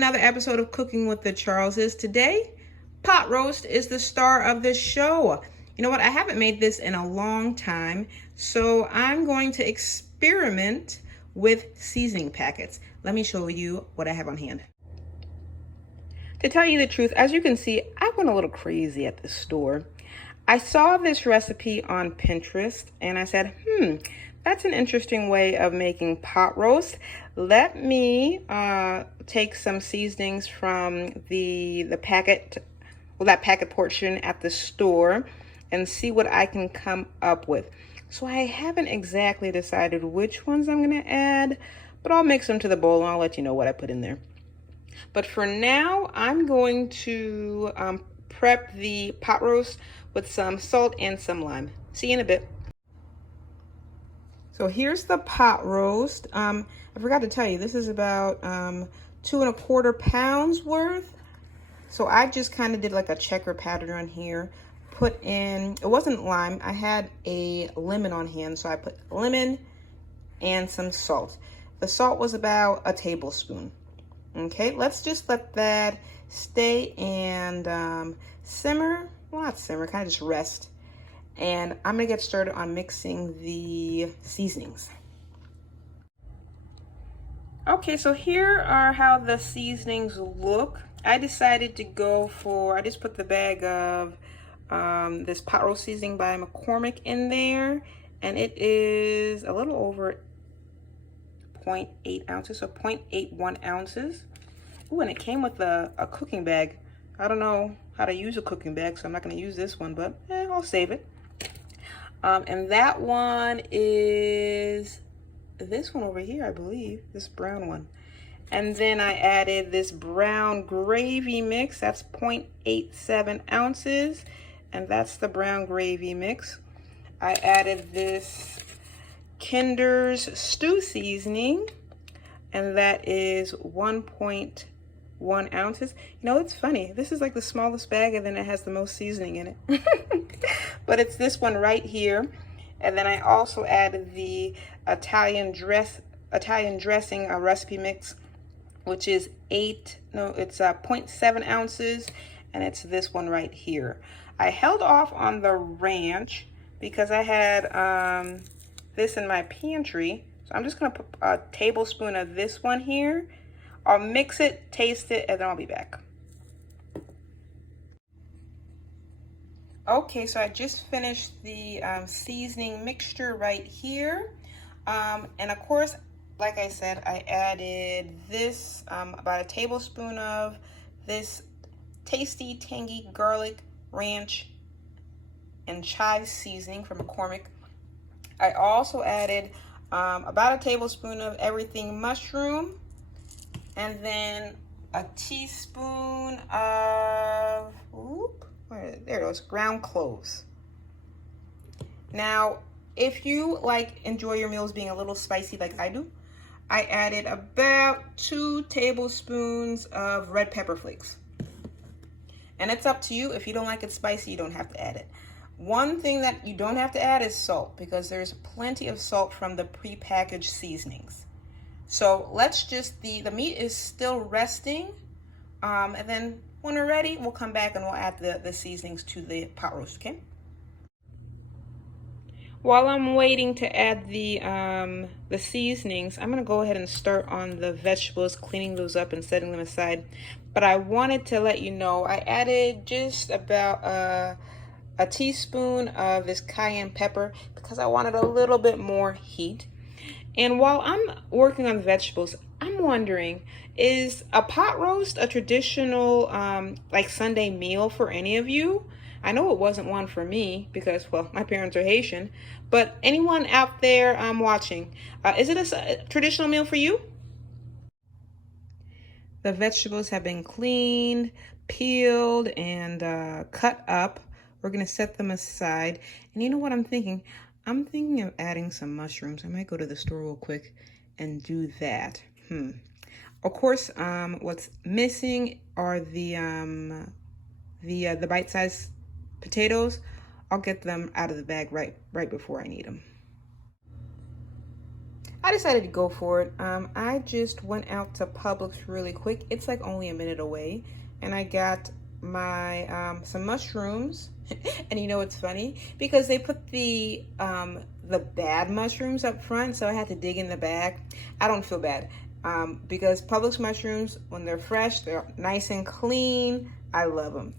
another episode of Cooking with the Charleses. Today, pot roast is the star of this show. You know what? I haven't made this in a long time, so I'm going to experiment with seasoning packets. Let me show you what I have on hand. To tell you the truth, as you can see, I went a little crazy at the store. I saw this recipe on Pinterest and I said, that's an interesting way of making pot roast. Let me take some seasonings from the packet, well, that packet portion at the store, and see what I can come up with. So I haven't exactly decided which ones I'm gonna add, but I'll mix them to the bowl and I'll let you know what I put in there. But for now, I'm going to prep the pot roast with some salt and some lime. See you in a bit. So here's the pot roast. I forgot to tell you, this is about 2¼ pounds worth. So I just kind of did like a checker pattern on here. Put in, it wasn't lime, I had a lemon on hand, so I put lemon and some salt. The salt was about a tablespoon. Okay, let's just let that stay and simmer. Well, not simmer, kind of just rest. And I'm gonna get started on mixing the seasonings. Okay, so here are how the seasonings look. I decided to go for, I just put the bag of this pot roast seasoning by McCormick in there, and it is a little over 0.8 ounces, so 0.81 ounces. Ooh, and it came with a cooking bag. I don't know how to use a cooking bag, so I'm not going to use this one, but I'll save it. And that one is this one over here, I believe, this brown one. And then I added this brown gravy mix. That's 0.87 ounces, and that's the brown gravy mix. I added this Kinder's stew seasoning, and that is 1.1 ounces. You know, it's funny. This is like the smallest bag, and then it has the most seasoning in it. But it's this one right here. And then I also added the Italian dressing recipe mix, which is 0.7 ounces, and it's this one right here. I held off on the ranch because I had this in my pantry. So I'm just gonna put a tablespoon of this one here. I'll mix it, taste it, and then I'll be back. Okay, so I just finished the seasoning mixture right here. And of course, like I said, I added this, about a tablespoon of this tasty, tangy garlic, ranch, and chive seasoning from McCormick. I also added about a tablespoon of everything mushroom, and then a teaspoon of, there it goes, ground cloves. Now, if you enjoy your meals being a little spicy like I do, I added about 2 tablespoons of red pepper flakes. And it's up to you. If you don't like it spicy, you don't have to add it. One thing that you don't have to add is salt, because there's plenty of salt from the prepackaged seasonings. So let's just, the meat is still resting. And then when we're ready, we'll come back and we'll add the seasonings to the pot roast, okay? While I'm waiting to add the seasonings, I'm gonna go ahead and start on the vegetables, cleaning those up and setting them aside. But I wanted to let you know, I added just about a teaspoon of this cayenne pepper because I wanted a little bit more heat. And while I'm working on the vegetables, I'm wondering, is a pot roast a traditional Sunday meal for any of you? I know it wasn't one for me because, well, my parents are Haitian, but anyone out there watching, is it a traditional meal for you? The vegetables have been cleaned, peeled, and cut up. We're gonna set them aside. And you know what I'm thinking? I'm thinking of adding some mushrooms. I might go to the store real quick and do that. Of course, what's missing are the bite-sized potatoes. I'll get them out of the bag right before I need them. I decided to go for it. I just went out to Publix really quick. It's like only a minute away. And I got my some mushrooms. And you know what's funny? Because they put the bad mushrooms up front, so I had to dig in the bag. I don't feel bad. Because Publix mushrooms, when they're fresh, they're nice and clean. I love them.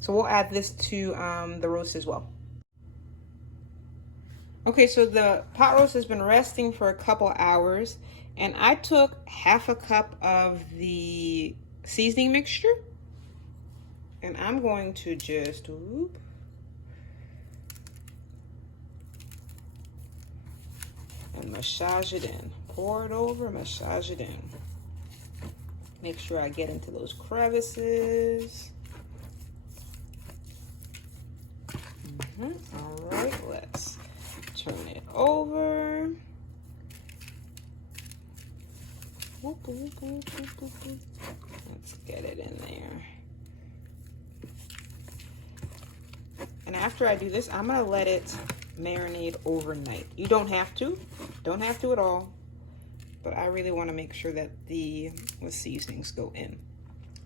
So we'll add this to the roast as well. Okay, so the pot roast has been resting for a couple hours, and I took half a cup of the seasoning mixture, and I'm going to just and massage it in. Pour it over, massage it in. Make sure I get into those crevices. All right, let's turn it over. Let's get it in there. And after I do this, I'm gonna let it marinate overnight. You don't have to at all, but I really want to make sure that the seasonings go in.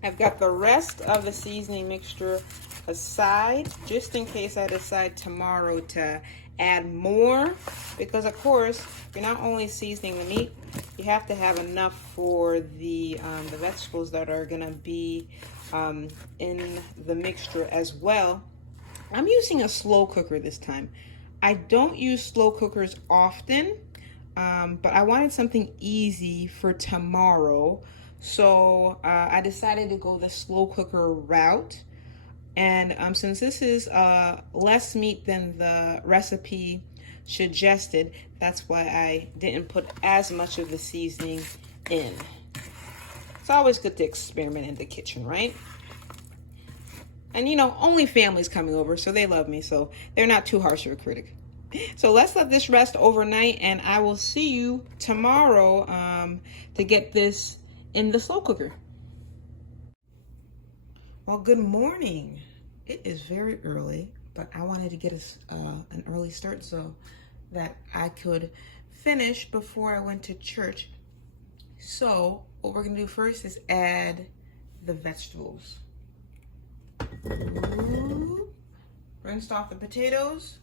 I've got the rest of the seasoning mixture aside, just in case I decide tomorrow to add more, because of course you're not only seasoning the meat, you have to have enough for the vegetables that are gonna be in the mixture as well. I'm using a slow cooker this time. I don't use slow cookers often, but I wanted something easy for tomorrow, so I decided to go the slow cooker route. And since this is less meat than the recipe suggested, that's why I didn't put as much of the seasoning in. It's always good to experiment in the kitchen, right? And you know, only family's coming over, so they love me, so they're not too harsh of a critic. So let's let this rest overnight, and I will see you tomorrow to get this in the slow cooker. Well, good morning. It is very early, but I wanted to get an early start so that I could finish before I went to church. So what we're gonna do first is add the vegetables. Rinsed off the potatoes.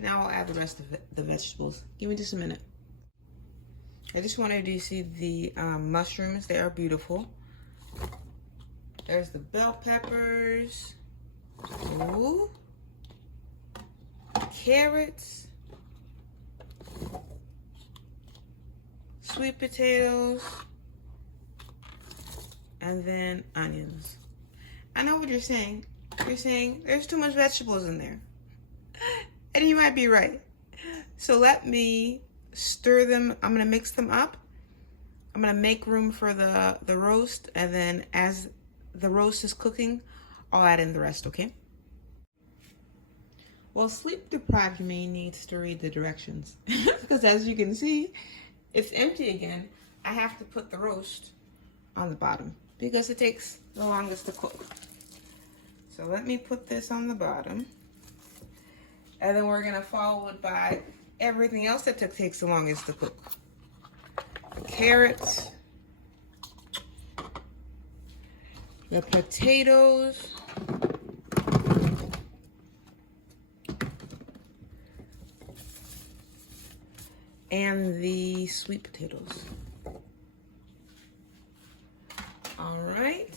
Now I'll add the rest of the vegetables. Give me just a minute. I just wanted you to see the mushrooms. They are beautiful. There's the bell peppers. Ooh. Carrots. Sweet potatoes. And then onions. I know what you're saying. You're saying there's too much vegetables in there. And you might be right. So let me stir them. I'm gonna mix them up. I'm gonna make room for the roast, and then as the roast is cooking, I'll add in the rest, okay? Well, sleep-deprived me needs to read the directions. Because as you can see, it's empty again. I have to put the roast on the bottom because it takes the longest to cook. So let me put this on the bottom. And then we're gonna follow it by everything else that takes the longest to cook. Carrots, the potatoes, and the sweet potatoes. All right,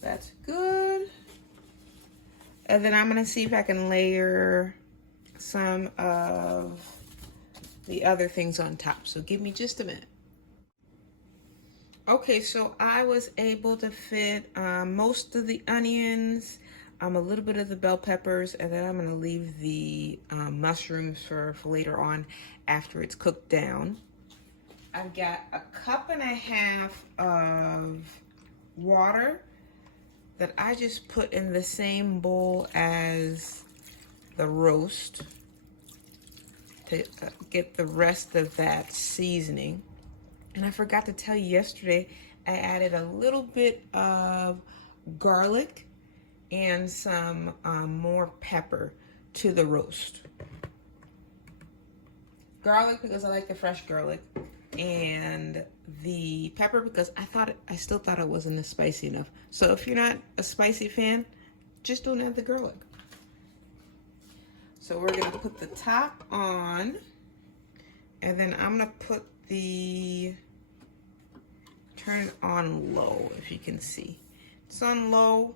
that's good. And then I'm gonna see if I can layer some of the other things on top. So give me just a minute. Okay, so I was able to fit most of the onions, a little bit of the bell peppers, and then I'm gonna leave the mushrooms for later on after it's cooked down. I've got 1.5 cups of water that I just put in the same bowl as the roast to get the rest of that seasoning. And I forgot to tell you yesterday, I added a little bit of garlic and some more pepper to the roast. garlic because I like the fresh garlic, and the pepper because I still thought it wasn't spicy enough. So if you're not a spicy fan, just don't add the garlic. So we're gonna put the top on, and then I'm gonna put turn it on low, if you can see. It's on low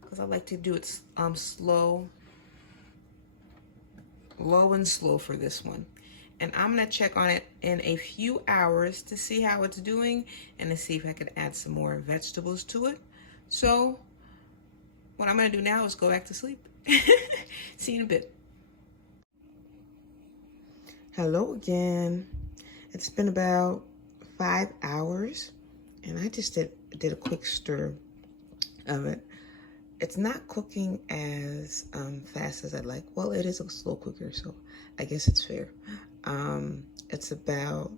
because I like to do it slow and slow for this one. And I'm gonna check on it in a few hours to see how it's doing and to see if I could add some more vegetables to it. So what I'm gonna do now is go back to sleep. See you in a bit. Hello again. It's been about 5 hours and I just did a quick stir of it. It's not cooking as fast as I'd like. Well, it is a slow cooker, so I guess it's fair. It's about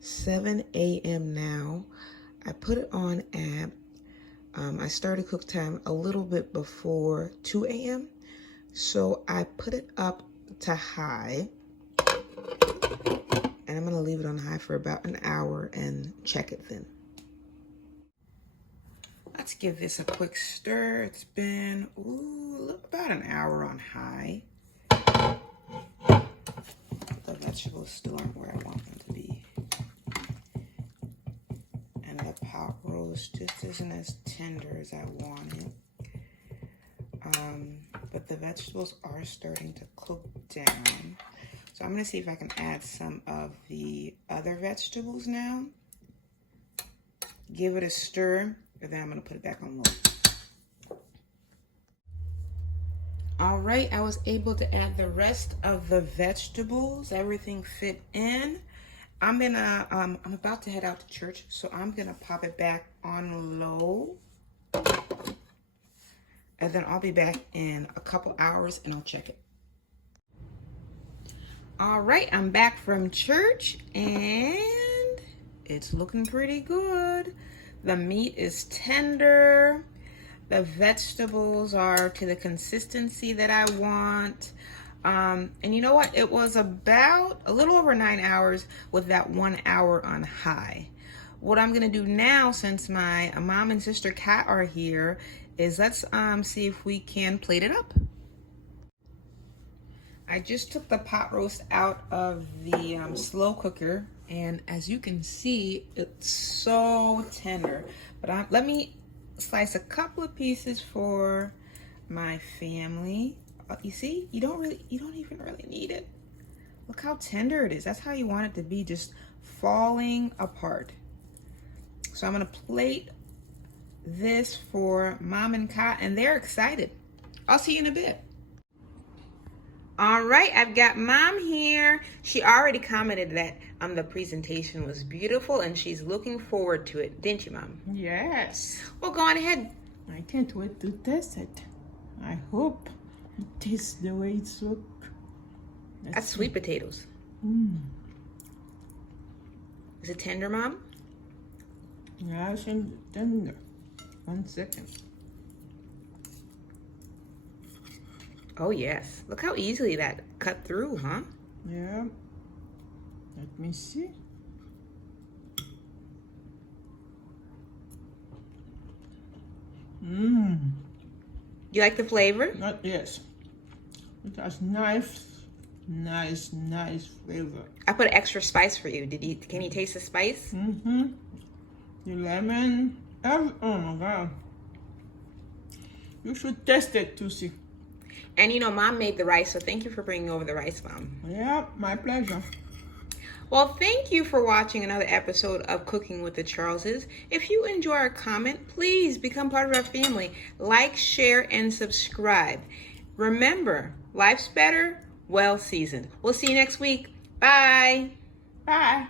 7 a.m. now. I put it on at, I started cook time a little bit before 2 a.m. So I put it up to high. And I'm gonna leave it on high for about an hour and check it then. Let's give this a quick stir. It's been about an hour on high. The vegetables still aren't where I want them to be. And the pot roast just isn't as tender as I want it. But the vegetables are starting to cook down. So I'm gonna see if I can add some of the other vegetables now. Give it a stir, and then I'm gonna put it back on low. All right, I was able to add the rest of the vegetables. Everything fit in. I'm about to head out to church, so I'm gonna pop it back on low. And then I'll be back in a couple hours and I'll check it. All right, I'm back from church and it's looking pretty good. The meat is tender. The vegetables are to the consistency that I want. And you know what? It was about a little over 9 hours with that 1 hour on high. What I'm gonna do now, since my mom and sister Kat are here, is let's see if we can plate it up. I just took the pot roast out of the slow cooker, and as you can see, it's so tender. But let me slice a couple of pieces for my family. You see, you don't even really need it. Look how tender it is. That's how you want it to be, just falling apart. So I'm gonna plate this for Mom and Kat, and they're excited. I'll see you in a bit. All right, I've got Mom here. She already commented that the presentation was beautiful and she's looking forward to it, didn't you, Mom? Yes. Well, go on ahead. I can't wait to test it. I hope it tastes the way it's look. That's sweet potatoes. Is it tender, Mom? Nice and tender. 1 second. Oh, yes. Look how easily that cut through, huh? Yeah. Let me see. You like the flavor? Yes. It has nice flavor. I put extra spice for you. Can you taste the spice? The lemon. Oh my God. You should test it to see. And you know, Mom made the rice, so thank you for bringing over the rice, Mom. Yeah, my pleasure. Well, thank you for watching another episode of Cooking with the Charleses. If you enjoy our comment, please become part of our family. Like, share, and subscribe. Remember, life's better, well seasoned. We'll see you next week. Bye. Bye.